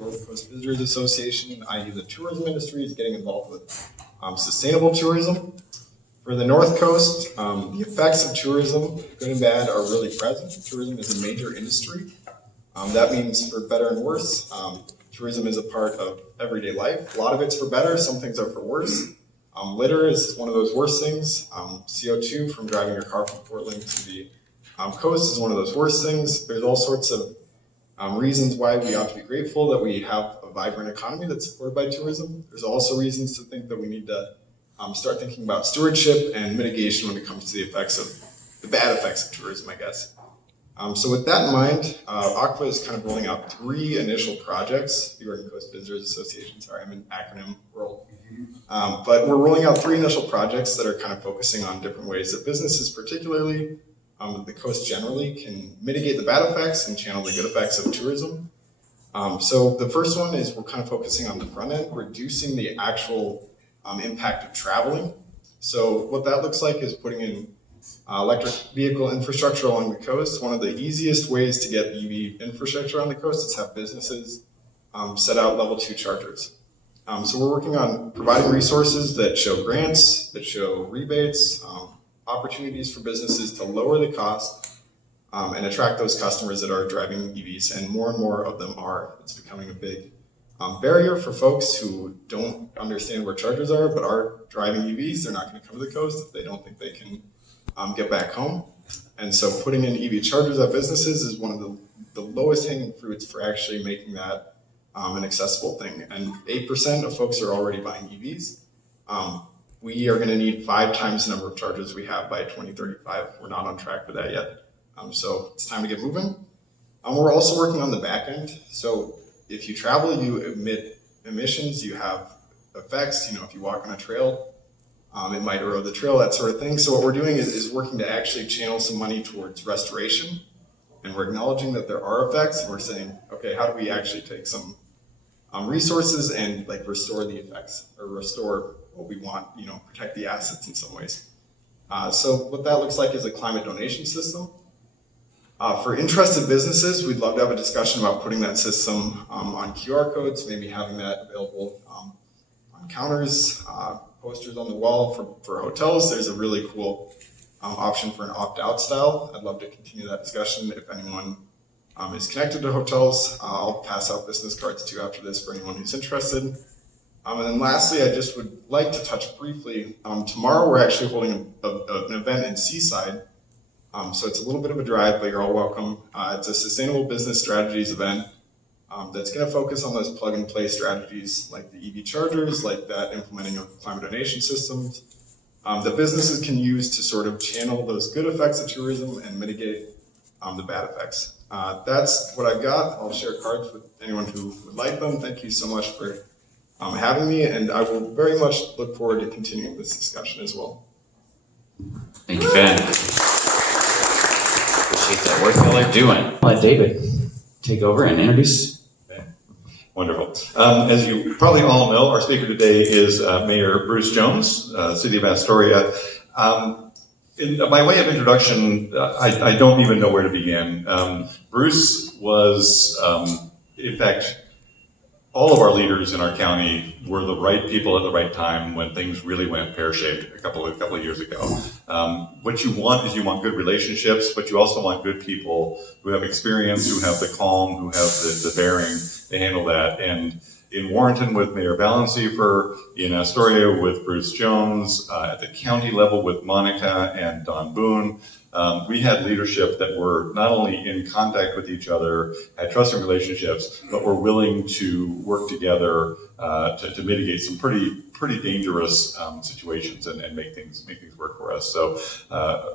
North Coast Visitors Association, i.e. the tourism industry, is getting involved with sustainable tourism. For the North Coast, the effects of tourism, good and bad, are really present. Tourism is a major industry. That means for better and worse. Tourism is a part of everyday life. A lot of it's for better, some things are for worse. Litter is one of those worst things. CO2 from driving your car from Portland to the coast is one of those worst things. There's all sorts of reasons why we ought to be grateful that we have a vibrant economy that's supported by tourism. There's also reasons to think that we need to start thinking about stewardship and mitigation when it comes to the effects of the bad effects of tourism, I guess. So with that in mind, AQUA is kind of rolling out 3 initial projects. The Oregon Coast Visitors Association, sorry, I'm in acronym world. But we're rolling out 3 initial projects that are kind of focusing on different ways that businesses, particularly the coast generally, can mitigate the bad effects and channel the good effects of tourism. So the first one is we're kind of focusing on the front end, reducing the actual impact of traveling. So what that looks like is putting in electric vehicle infrastructure along the coast. One of the easiest ways to get EV infrastructure on the coast is have businesses set out level 2 chargers. So we're working on providing resources that show grants, that show rebates, opportunities for businesses to lower the cost and attract those customers that are driving EVs, and more of them are. It's becoming a big barrier for folks who don't understand where chargers are but are driving EVs. They're not going to come to the coast if they don't think they can get back home. And so putting in EV chargers at businesses is one of the lowest hanging fruits for actually making that an accessible thing. And 8% of folks are already buying EVs. We are going to need 5 times the number of chargers we have by 2035. We're not on track for that yet. So it's time to get moving. We're also working on the back end. So if you travel, you emit emissions, you have effects. If you walk on a trail, it might erode the trail, that sort of thing. So what we're doing is working to actually channel some money towards restoration. And we're acknowledging that there are effects, and we're saying, okay, how do we actually take some resources and restore the effects, or restore what we want, protect the assets in some ways. So what that looks like is a climate donation system. For interested businesses, we'd love to have a discussion about putting that system on QR codes, maybe having that available on counters, posters on the wall. For hotels, there's a really cool option for an opt-out style. I'd love to continue that discussion. If anyone is connected to hotels, I'll pass out business cards too after this for anyone who's interested. And then lastly, I just would like to touch briefly. Tomorrow we're actually holding an event in Seaside. So it's a little bit of a drive, but you're all welcome. It's a sustainable business strategies event that's going to focus on those plug-and-play strategies like the EV chargers, like that implementing of climate donation systems that businesses can use to sort of channel those good effects of tourism and mitigate the bad effects. That's what I've got. I'll share cards with anyone who would like them. Thank you so much for having me, and I will very much look forward to continuing this discussion as well. Thank you, Ben. Appreciate that work y'all are doing. I'll let David take over and introduce. Okay. Wonderful. As you probably all know, our speaker today is Mayor Bruce Jones, City of Astoria. By way of introduction, I don't even know where to begin. Bruce was, in fact, all of our leaders in our county were the right people at the right time when things really went pear-shaped a couple of years ago. What you want is you want good relationships, but you also want good people who have experience, who have the calm, who have the bearing to handle that. And in Warrenton with Mayor Balanciefer, in Astoria with Bruce Jones, at the county level with Monica and Don Boone, we had leadership that were not only in contact with each other, had trusting relationships, but were willing to work together to mitigate some pretty dangerous situations and make things work for us. So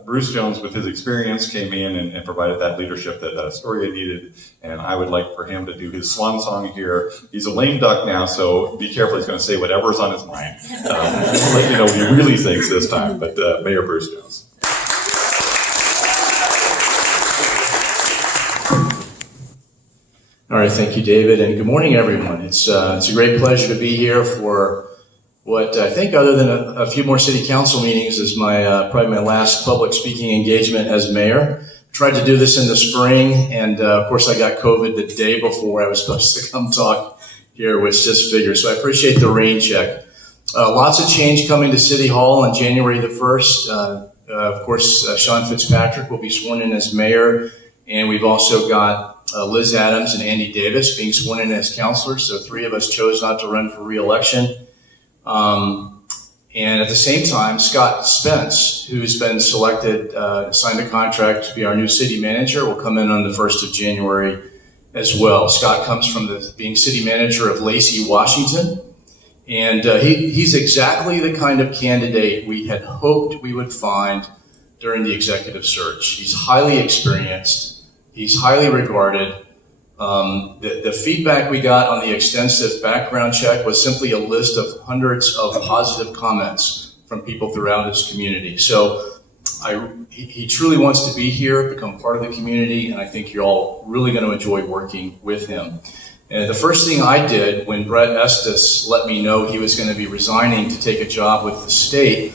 Bruce Jones, with his experience, came in and provided that leadership that Astoria needed, and I would like for him to do his swan song here. He's a lame duck now, so be careful. He's going to say whatever's on his mind. I'll let you know what he really thinks this time, but Mayor Bruce Jones. All right, thank you, David, and good morning, everyone. It's a great pleasure to be here for what I think, other than a few more city council meetings, is probably my last public speaking engagement as mayor. Tried to do this in the spring, and of course I got COVID the day before I was supposed to come talk here with six figures. So I appreciate the rain check. Lots of change coming to City Hall on January the 1st. Of course, Sean Fitzpatrick will be sworn in as mayor, and we've also got Liz Adams and Andy Davis being sworn in as councilors. So 3 of us chose not to run for re-election. And at the same time, Scott Spence, who's been selected, signed a contract to be our new city manager, will come in on the 1st of January as well. Scott comes from being city manager of Lacey, Washington. And he's exactly the kind of candidate we had hoped we would find during the executive search. He's highly experienced. He's highly regarded. The feedback we got on the extensive background check was simply a list of hundreds of positive comments from people throughout his community. So he truly wants to be here, become part of the community, and I think you're all really going to enjoy working with him. And the first thing I did when Brett Estes let me know he was going to be resigning to take a job with the state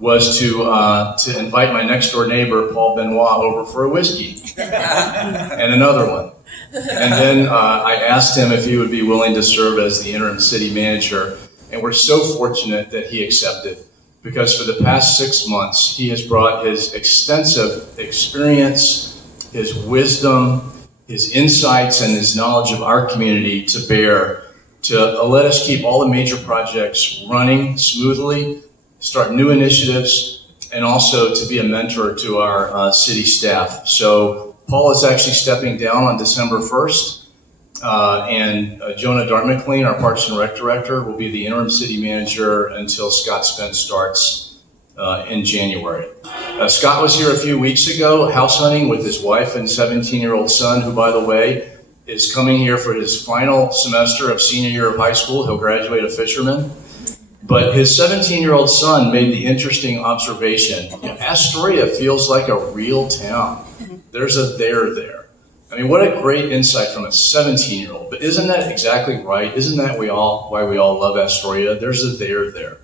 was to invite my next door neighbor, Paul Benoit, over for a whiskey and another one. And then I asked him if he would be willing to serve as the interim city manager. And we're so fortunate that he accepted, because for the past 6 months, he has brought his extensive experience, his wisdom, his insights, and his knowledge of our community to bear to let us keep all the major projects running smoothly, start new initiatives, and also to be a mentor to our city staff. So Paul is actually stepping down on December 1st, and Jonah Dartmclean, our Parks and Rec director, will be the interim city manager until Scott Spence starts in January. Scott was here a few weeks ago house hunting with his wife and 17-year-old son, who, by the way, is coming here for his final semester of senior year of high school. He'll graduate a fisherman. But his 17-year-old son made the interesting observation, Astoria feels like a real town. There's a there. I mean, what a great insight from a 17-year-old. But isn't that exactly right? Isn't that why we all love Astoria? There's a there.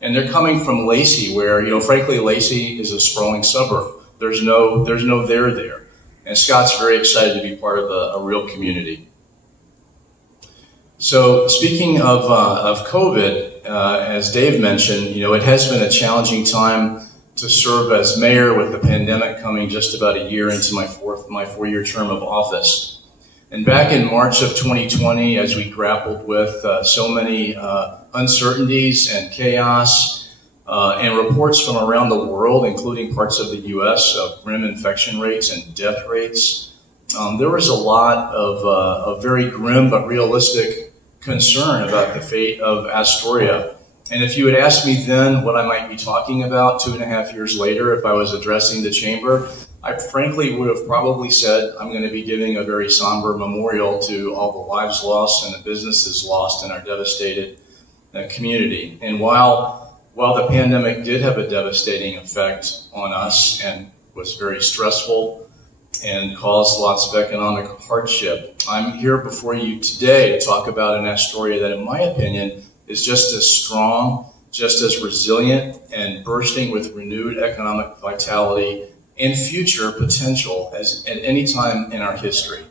And they're coming from Lacey, where, frankly, Lacey is a sprawling suburb. There's no there. And Scott's very excited to be part of a real community. So speaking of COVID, as Dave mentioned, it has been a challenging time to serve as mayor, with the pandemic coming just about a year into my 4-year term of office. And back in March of 2020, as we grappled with so many uncertainties and chaos and reports from around the world, including parts of the U.S., of grim infection rates and death rates, there was a lot of very grim but realistic concern about the fate of Astoria. And if you had asked me then what I might be talking about 2.5 years later, if I was addressing the chamber, I frankly would have probably said I'm going to be giving a very somber memorial to all the lives lost and the businesses lost in our devastated community. And while the pandemic did have a devastating effect on us and was very stressful and caused lots of economic hardship, I'm here before you today to talk about an Astoria that, in my opinion, is just as strong, just as resilient, and bursting with renewed economic vitality and future potential as at any time in our history.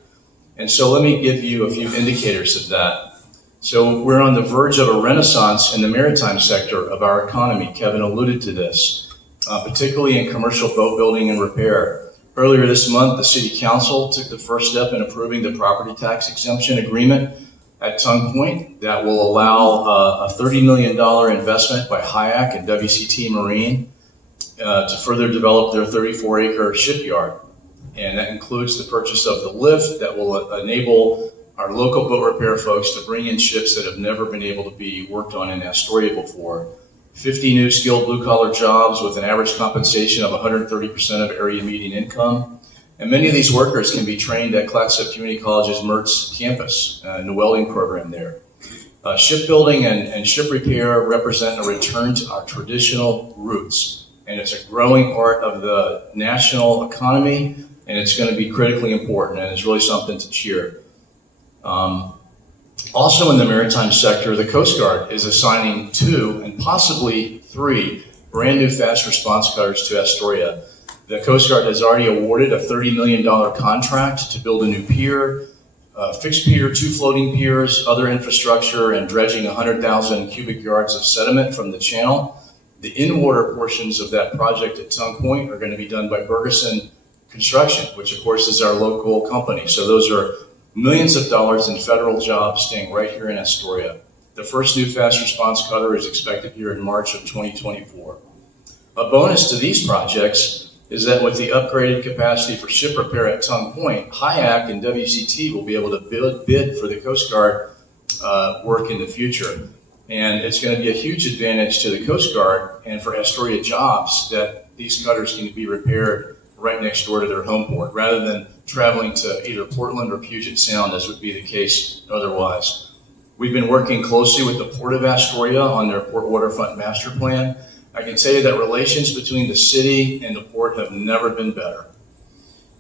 And so let me give you a few indicators of that. So we're on the verge of a renaissance in the maritime sector of our economy. Kevin alluded to this, particularly in commercial boat building and repair. Earlier this month, the City Council took the first step in approving the property tax exemption agreement at Tongue Point that will allow a $30 million investment by Hayek and WCT Marine to further develop their 34-acre shipyard. And that includes the purchase of the lift that will enable our local boat repair folks to bring in ships that have never been able to be worked on in Astoria before. 50 new skilled blue-collar jobs with an average compensation of 130% of area median income. And many of these workers can be trained at Clatsop Community College's Mertz campus in the welding program there. Shipbuilding and ship repair represent a return to our traditional roots. And it's a growing part of the national economy, and it's going to be critically important, and it's really something to cheer. Also in the maritime sector, the Coast Guard is assigning 2 and possibly 3 brand new fast response cutters to Astoria. The Coast Guard has already awarded a $30 million contract to build a new pier, fixed pier, 2 floating piers, other infrastructure, and dredging 100,000 cubic yards of sediment from the channel. The in-water portions of that project at Tongue Point are going to be done by Bergeson Construction, which of course is our local company. So those are millions of dollars in federal jobs staying right here in Astoria. The first new fast response cutter is expected here in March of 2024. A bonus to these projects is that with the upgraded capacity for ship repair at Tongue Point, HIAC and WCT will be able to bid for the Coast Guard work in the future. And it's going to be a huge advantage to the Coast Guard and for Astoria jobs that these cutters can be repaired right next door to their home port, rather than traveling to either Portland or Puget Sound, as would be the case otherwise. We've been working closely with the Port of Astoria on their Port Waterfront Master Plan. I can tell you that relations between the city and the port have never been better.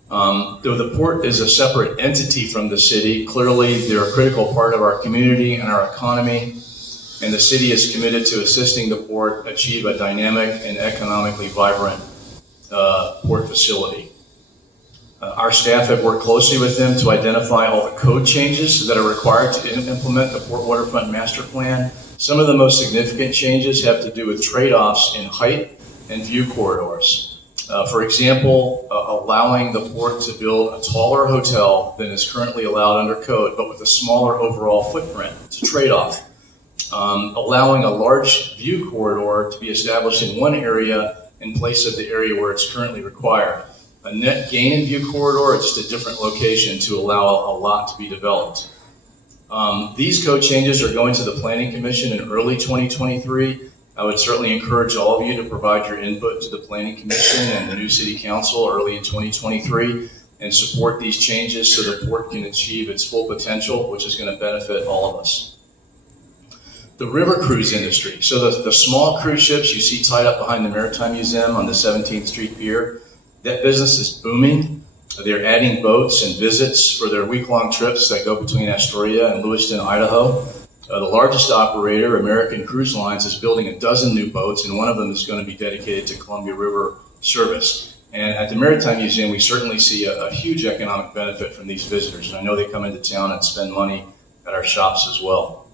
Though the port is a separate entity from the city, clearly they're a critical part of our community and our economy, and the city is committed to assisting the port achieve a dynamic and economically vibrant port facility. Our staff have worked closely with them to identify all the code changes that are required to implement the Port Waterfront Master Plan. Some of the most significant changes have to do with trade-offs in height and view corridors. For example, allowing the port to build a taller hotel than is currently allowed under code, but with a smaller overall footprint. It's a trade-off. Allowing a large view corridor to be established in one area in place of the area where it's currently required. A net gain in view corridor is just a different location to allow a lot to be developed. These code changes are going to the Planning Commission in early 2023. I would certainly encourage all of you to provide your input to the Planning Commission and the new City Council early in 2023 and support these changes so the port can achieve its full potential, which is going to benefit all of us. The river cruise industry. So the small cruise ships you see tied up behind the Maritime Museum on the 17th Street Pier, that business is booming. They're adding boats and visits for their week-long trips that go between Astoria and Lewiston, Idaho. The largest operator, American Cruise Lines, is building a dozen new boats, and one of them is going to be dedicated to Columbia River service. And at the Maritime Museum, we certainly see a huge economic benefit from these visitors. And I know they come into town and spend money at our shops as well.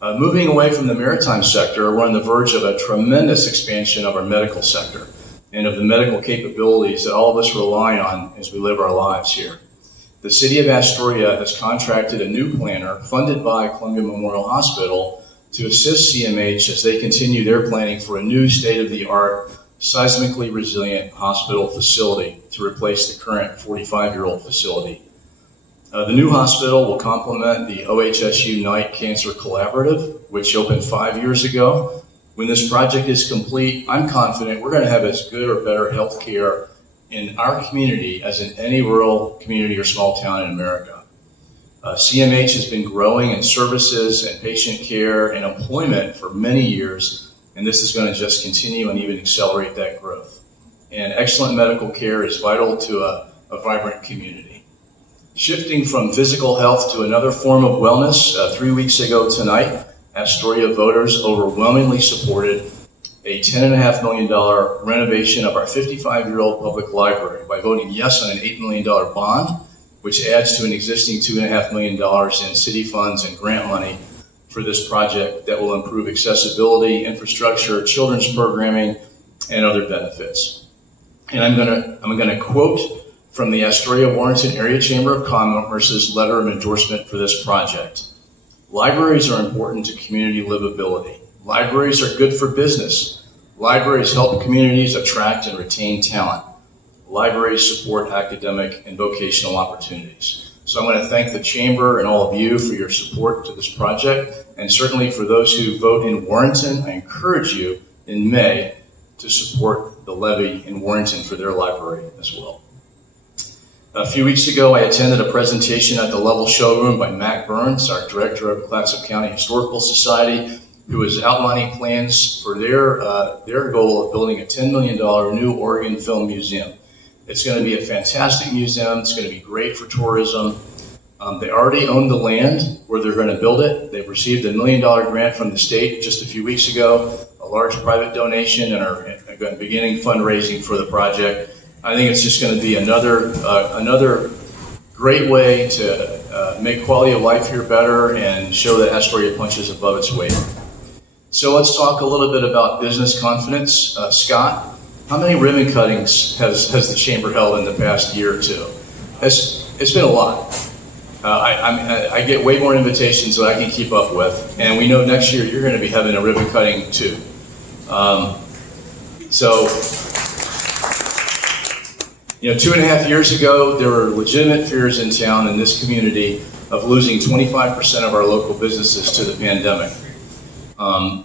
Moving away from the maritime sector, we're on the verge of a tremendous expansion of our medical sector and of the medical capabilities that all of us rely on as we live our lives here. The City of Astoria has contracted a new planner funded by Columbia Memorial Hospital to assist CMH as they continue their planning for a new state-of-the-art, seismically resilient hospital facility to replace the current 45-year-old facility. The new hospital will complement the OHSU Knight Cancer Collaborative, which opened 5 years ago. When this project is complete, I'm confident we're going to have as good or better health care in our community as in any rural community or small town in America. CMH has been growing in services and patient care and employment for many years, and this is going to just continue and even accelerate that growth. And excellent medical care is vital to a vibrant community. Shifting from physical health to another form of wellness, 3 weeks ago tonight, Astoria voters overwhelmingly supported a $10.5 million renovation of our 55-year-old public library by voting yes on an $8 million bond, which adds to an existing $2.5 million in city funds and grant money for this project that will improve accessibility, infrastructure, children's programming, and other benefits. And I'm gonna quote from the Astoria-Warrenton Area Chamber of Commerce's letter of endorsement for this project. Libraries are important to community livability. Libraries are good for business. Libraries help communities attract and retain talent. Libraries support academic and vocational opportunities. So I want to thank the Chamber and all of you for your support to this project, and certainly for those who vote in Warrenton, I encourage you in May to support the levy in Warrenton for their library as well. A few weeks ago, I attended a presentation at the Level Showroom by Mac Burns, our director of the Clatsop County Historical Society, who is outlining plans for their goal of building a $10 million new Oregon Film Museum. It's going to be a fantastic museum. It's going to be great for tourism. They already own the land where they're going to build it. They've received a $1 million grant from the state just a few weeks ago, a large private donation, and are beginning fundraising for the project. I think it's just going to be another great way to make quality of life here better and show that Astoria punches above its weight. So let's talk a little bit about business confidence. Scott, how many ribbon cuttings has the chamber held in the past year or two? It's been a lot. I get way more invitations than I can keep up with, and we know next year you're going to be having a ribbon cutting too. So, 2.5 years ago, there were legitimate fears in town, in this community, of losing 25% of our local businesses to the pandemic.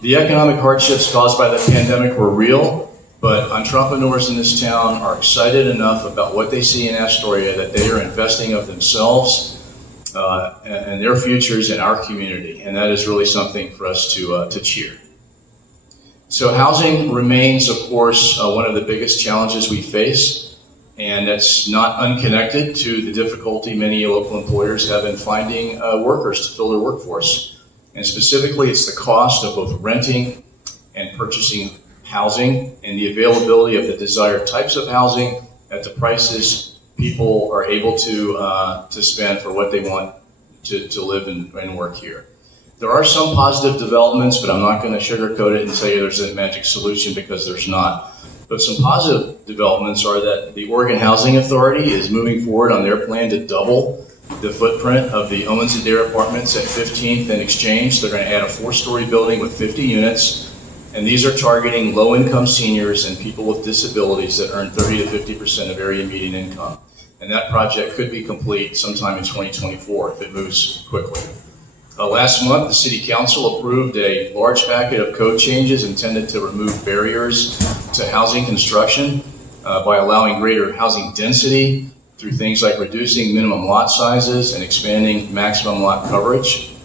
The economic hardships caused by the pandemic were real, but entrepreneurs in this town are excited enough about what they see in Astoria that they are investing of themselves and their futures in our community, and that is really something for us to cheer. So housing remains, of course, one of the biggest challenges we face, and that's not unconnected to the difficulty many local employers have in finding workers to fill their workforce. And specifically, it's the cost of both renting and purchasing housing and the availability of the desired types of housing at the prices people are able to spend for what they want to live and work here. There are some positive developments, but I'm not going to sugarcoat it and say there's a magic solution, because there's not. But some positive developments are that the Oregon Housing Authority is moving forward on their plan to double the footprint of the Owens & Dare apartments at 15th and Exchange. They're going to add a 4-story building with 50 units, and these are targeting low-income seniors and people with disabilities that earn 30 to 50% of area median income. And that project could be complete sometime in 2024 if it moves quickly. Last month, the City Council approved a large packet of code changes intended to remove barriers to housing construction by allowing greater housing density through things like reducing minimum lot sizes and expanding maximum lot coverage.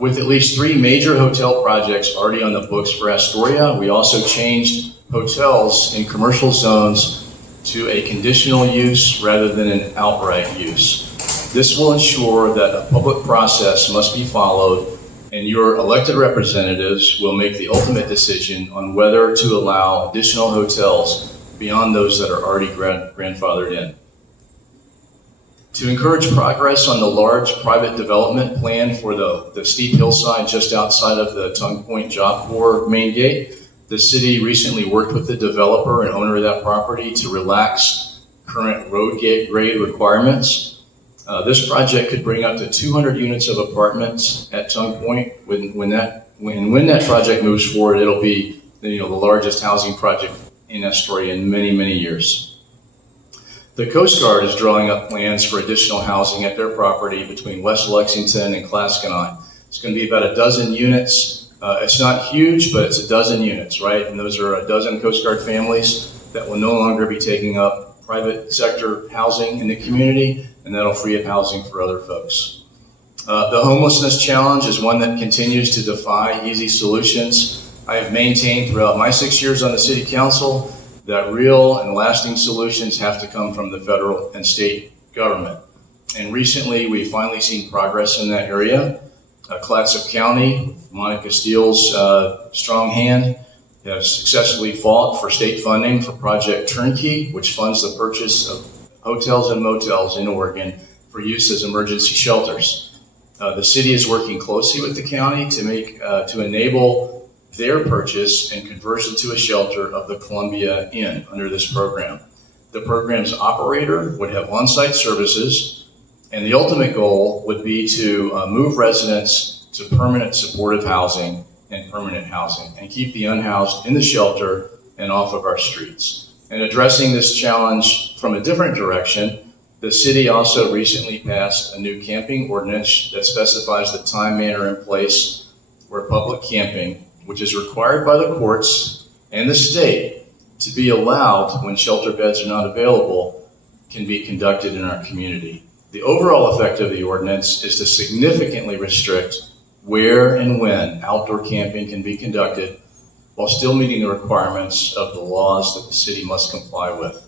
With at least 3 major hotel projects already on the books for Astoria, we also changed hotels in commercial zones to a conditional use rather than an outright use. This will ensure that a public process must be followed, and your elected representatives will make the ultimate decision on whether to allow additional hotels beyond those that are already grandfathered in. To encourage progress on the large private development plan for the steep hillside just outside of the Tongue Point Job Corps main gate, the city recently worked with the developer and owner of that property to relax current road grade requirements. This project could bring up to 200 units of apartments at Tongue Point. When that project moves forward, it'll be the largest housing project in Astoria in many, many years. The Coast Guard is drawing up plans for additional housing at their property between West Lexington and Claskenine. It's going to be about a dozen units. It's not huge, but it's a dozen units, right? And those are a dozen Coast Guard families that will no longer be taking up private sector housing in the community, and that'll free up housing for other folks. The homelessness challenge is one that continues to defy easy solutions. I have maintained throughout my 6 years on the City Council that real and lasting solutions have to come from the federal and state government. And recently, we've finally seen progress in that area. Clatsop County, Monica Steele's strong hand, has successfully fought for state funding for Project Turnkey, which funds the purchase of hotels and motels in Oregon for use as emergency shelters. The city is working closely with the county to enable their purchase and conversion to a shelter of the Columbia Inn under this program. The program's operator would have on-site services, and the ultimate goal would be to move residents to permanent supportive housing and permanent housing and keep the unhoused in the shelter and off of our streets. And addressing this challenge from a different direction, the city also recently passed a new camping ordinance that specifies the time, manner, and place where public camping, which is required by the courts and the state to be allowed when shelter beds are not available, can be conducted in our community. The overall effect of the ordinance is to significantly restrict where and when outdoor camping can be conducted while still meeting the requirements of the laws that the city must comply with.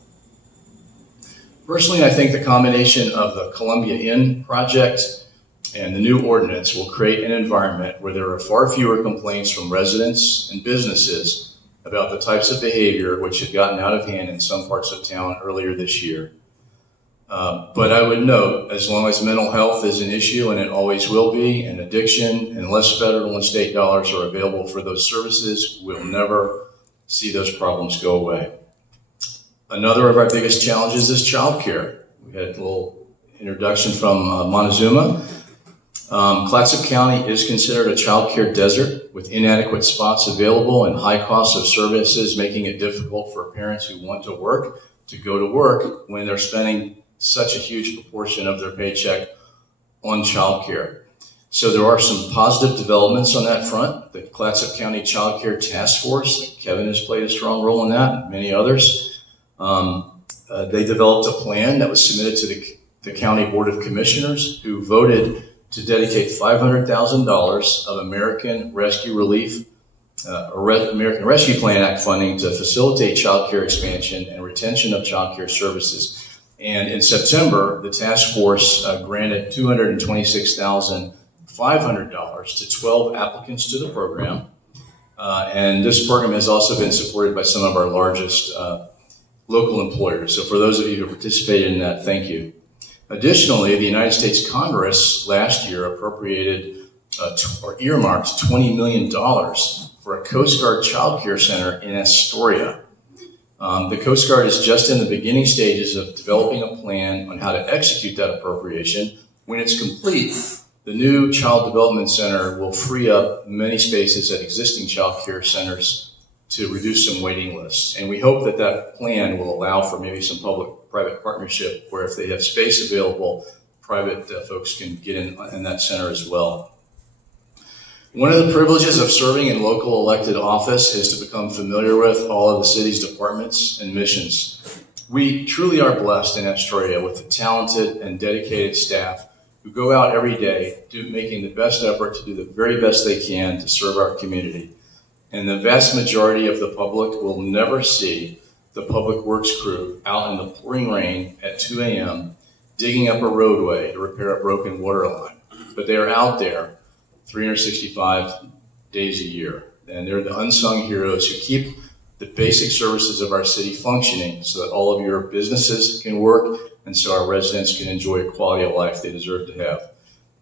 Personally, I think the combination of the Columbia Inn project and the new ordinance will create an environment where there are far fewer complaints from residents and businesses about the types of behavior which had gotten out of hand in some parts of town earlier this year. But I would note, as long as mental health is an issue, and it always will be, and addiction, unless federal and state dollars are available for those services, we'll never see those problems go away. Another of our biggest challenges is childcare. We had a little introduction from Montezuma. Clatsop County is considered a childcare desert with inadequate spots available and high costs of services, making it difficult for parents who want to work to go to work when they're spending such a huge proportion of their paycheck on childcare. So there are some positive developments on that front. The Clatsop County Child Care Task Force, Kevin has played a strong role in that, and many others. They developed a plan that was submitted to the County Board of Commissioners, who voted to dedicate $500,000 of American Rescue American Rescue Plan Act funding to facilitate child care expansion and retention of child care services. And in September, the task force granted $226,500 to 12 applicants to the program. And this program has also been supported by some of our largest local employers. So for those of you who participated in that, thank you. Additionally, the United States Congress last year appropriated or earmarked $20 million for a Coast Guard Child Care Center in Astoria. The Coast Guard is just in the beginning stages of developing a plan on how to execute that appropriation. When it's complete, the new Child Development Center will free up many spaces at existing child care centers to reduce some waiting lists. And we hope that that plan will allow for maybe some public-private partnership where if they have space available, private folks can get in that center as well. One of the privileges of serving in local elected office is to become familiar with all of the city's departments and missions. We truly are blessed in Astoria with the talented and dedicated staff who go out every day making the best effort to do the very best they can to serve our community. And the vast majority of the public will never see the public works crew out in the pouring rain at 2 a.m. digging up a roadway to repair a broken water line. But they are out there 365 days a year. And they're the unsung heroes who keep the basic services of our city functioning so that all of your businesses can work and so our residents can enjoy a quality of life they deserve to have.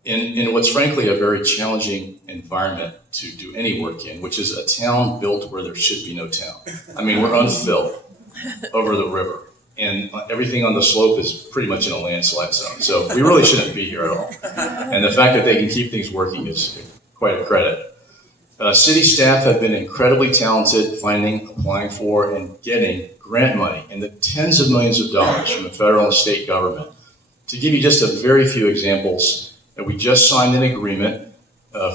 In what's frankly a very challenging environment to do any work in, which is a town built where there should be no town. I mean, we're unfilled over the river, and everything on the slope is pretty much in a landslide zone. So we really shouldn't be here at all. And the fact that they can keep things working is quite a credit. City staff have been incredibly talented finding, applying for, and getting grant money in the tens of millions of dollars from the federal and state government. To give you just a very few examples, we just signed an agreement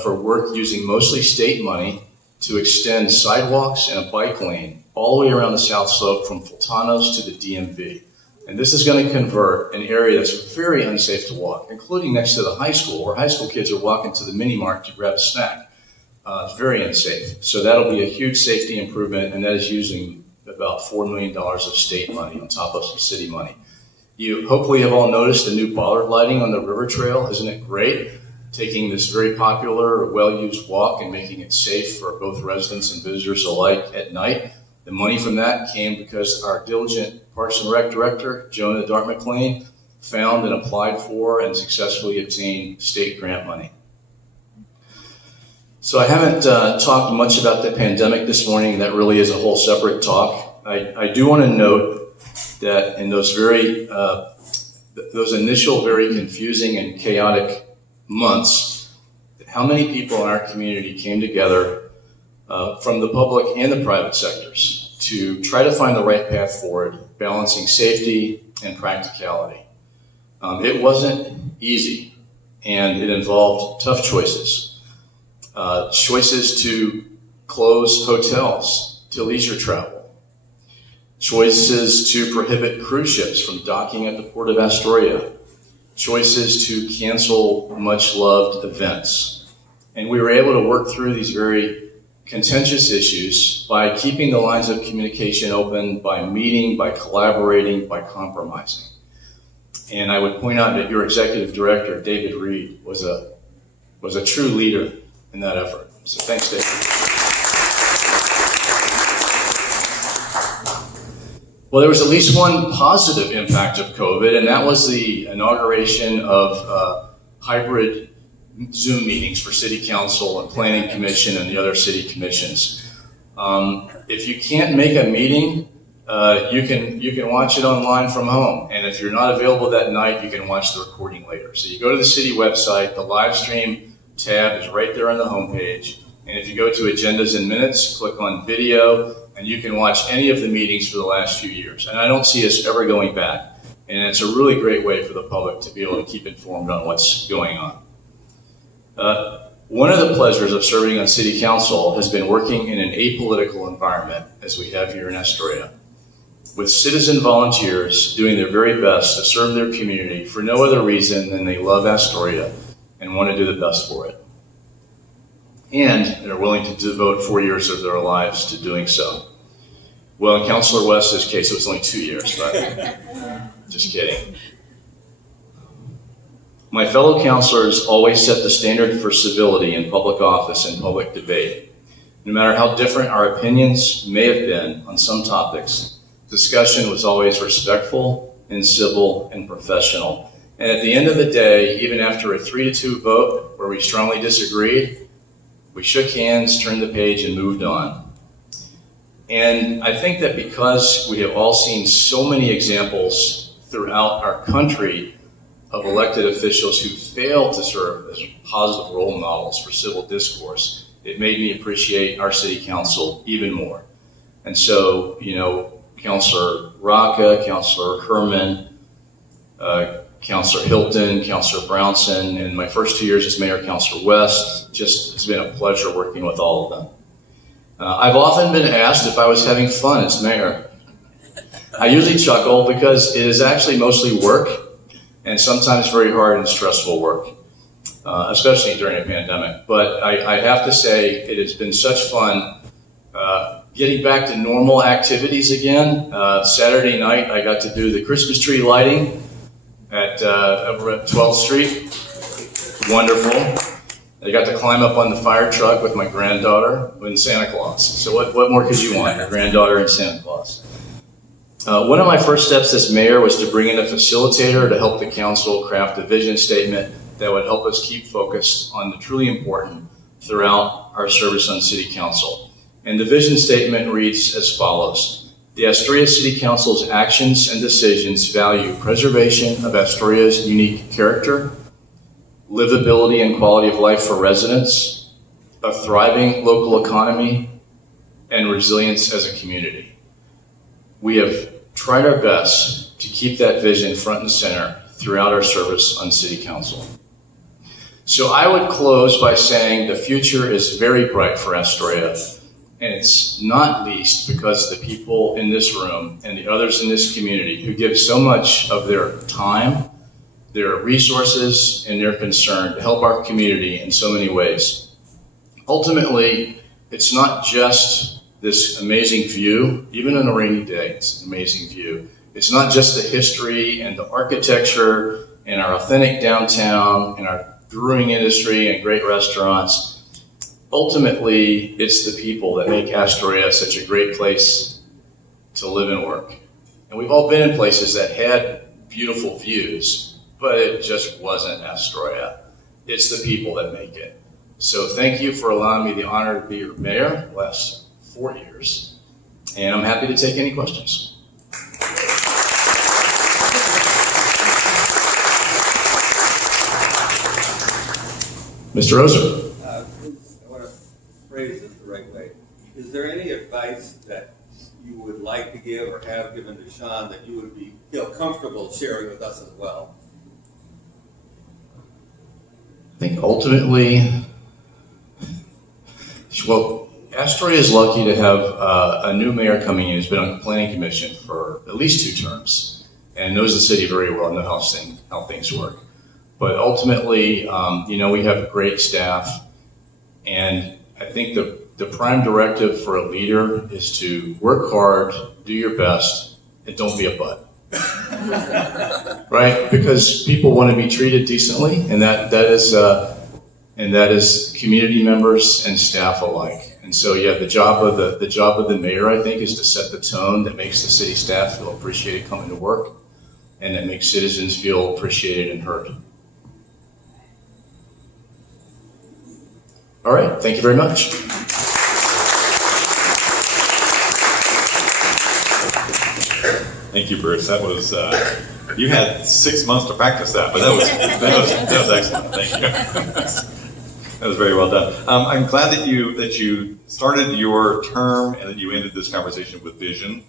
for work using mostly state money to extend sidewalks and a bike lane all the way around the South Slope from Fultanos to the DMV. And this is going to convert an area that's very unsafe to walk, including next to the high school, where high school kids are walking to the mini mart to grab a snack. It's very unsafe. So that'll be a huge safety improvement, and that is using about $4 million of state money on top of some city money. You hopefully have all noticed the new bollard lighting on the river trail. Isn't it great? Taking this very popular, well-used walk and making it safe for both residents and visitors alike at night. The money from that came because our diligent Parks and Rec director, Jonah Dart-McLean, found and applied for and successfully obtained state grant money. So I haven't talked much about the pandemic this morning. That really is a whole separate talk. I do want to note that in those initial very confusing and chaotic months, how many people in our community came together from the public and the private sectors to try to find the right path forward, balancing safety and practicality. It wasn't easy, and it involved tough choices. Choices to close hotels to leisure travel. Choices to prohibit cruise ships from docking at the Port of Astoria. Choices to cancel much-loved events. And we were able to work through these very contentious issues by keeping the lines of communication open, by meeting, by collaborating, by compromising. And I would point out that your executive director, David Reed, was a true leader in that effort. So thanks, David. Well, there was at least one positive impact of COVID, and that was the inauguration of hybrid Zoom meetings for City Council and Planning Commission and the other city commissions. If you can't make a meeting, you can watch it online from home. And if you're not available that night, you can watch the recording later. So you go to the city website, the live stream tab is right there on the homepage. And if you go to agendas and minutes, click on video, and you can watch any of the meetings for the last few years. And I don't see us ever going back. And it's a really great way for the public to be able to keep informed on what's going on. One of the pleasures of serving on City Council has been working in an apolitical environment, as we have here in Astoria, with citizen volunteers doing their very best to serve their community for no other reason than they love Astoria and want to do the best for it. And they're willing to devote 4 years of their lives to doing so. Well, in Councilor West's case, it was only 2 years, but just kidding. My fellow councilors always set the standard for civility in public office and public debate. No matter how different our opinions may have been on some topics, discussion was always respectful and civil and professional. And at the end of the day, even after a 3-2 vote where we strongly disagreed, we shook hands, turned the page, and moved on. And I think that because we have all seen so many examples throughout our country of elected officials who fail to serve as positive role models for civil discourse, it made me appreciate our city council even more. And so, Councilor Rocca, Councilor Herman, Councilor Hilton, Councilor Brownson, and my first 2 years as mayor, Councilor West, it's been a pleasure working with all of them. I've often been asked if I was having fun as mayor. I usually chuckle because it is actually mostly work and sometimes very hard and stressful work, especially during a pandemic. But I have to say it has been such fun getting back to normal activities again. Saturday night, I got to do the Christmas tree lighting over at 12th Street. Wonderful. I got to climb up on the fire truck with my granddaughter and Santa Claus. So what more could you want, your granddaughter and Santa Claus? One of my first steps as mayor was to bring in a facilitator to help the council craft a vision statement that would help us keep focused on the truly important throughout our service on City Council. And the vision statement reads as follows. The Astoria City Council's actions and decisions value preservation of Astoria's unique character, livability and quality of life for residents, a thriving local economy, and resilience as a community. We have tried our best to keep that vision front and center throughout our service on City Council. So I would close by saying the future is very bright for Astoria, and it's not least because the people in this room and the others in this community who give so much of their time, their resources, and their concern to help our community in so many ways. Ultimately, it's not just this amazing view, even on a rainy day, it's an amazing view. It's not just the history and the architecture and our authentic downtown and our brewing industry and great restaurants. Ultimately, it's the people that make Astoria such a great place to live and work. And we've all been in places that had beautiful views, but it just wasn't Astoria. It's the people that make it. So thank you for allowing me the honor to be your mayor the last 4 years. And I'm happy to take any questions. Mr. Ozer. I want to phrase this the right way. Is there any advice that you would like to give or have given to Sean that you would feel comfortable sharing with us as well? I think ultimately, well, Astoria is lucky to have a new mayor coming in who's been on the planning commission for at least 2 terms and knows the city very well and knows how things work. But ultimately, we have a great staff, and I think the prime directive for a leader is to work hard, do your best, and don't be a butt. Right? Because people want to be treated decently, and that is community members and staff alike. And so, yeah, the job of the mayor, I think, is to set the tone that makes the city staff feel appreciated coming to work, and that makes citizens feel appreciated and heard. All right, thank you very much. Thank you, Bruce. That was, you had 6 months to practice that, but that was excellent. Thank you. That was very well done. I'm glad that you started your term and that you ended this conversation with vision,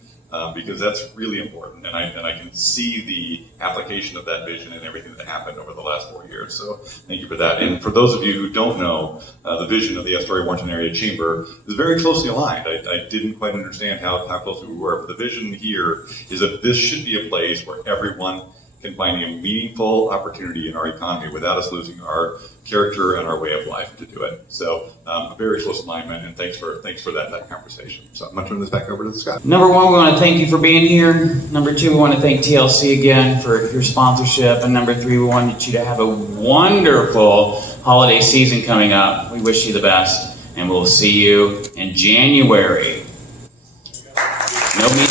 because that's really important. And I can see the application of that vision and everything that happened over the last 4 years. So thank you for that. And for those of you who don't know, the vision of the Astoria-Warrenton Area Chamber is very closely aligned. I didn't quite understand how closely we were, but the vision here is that this should be a place where everyone can find a meaningful opportunity in our economy without us losing our character and our way of life to do it. So a very close alignment, and thanks for that conversation. So I'm going to turn this back over to Scott. Number one, we want to thank you for being here. Number two, we want to thank TLC again for your sponsorship. And number three, we want you to have a wonderful holiday season coming up. We wish you the best, and we'll see you in January. No meeting.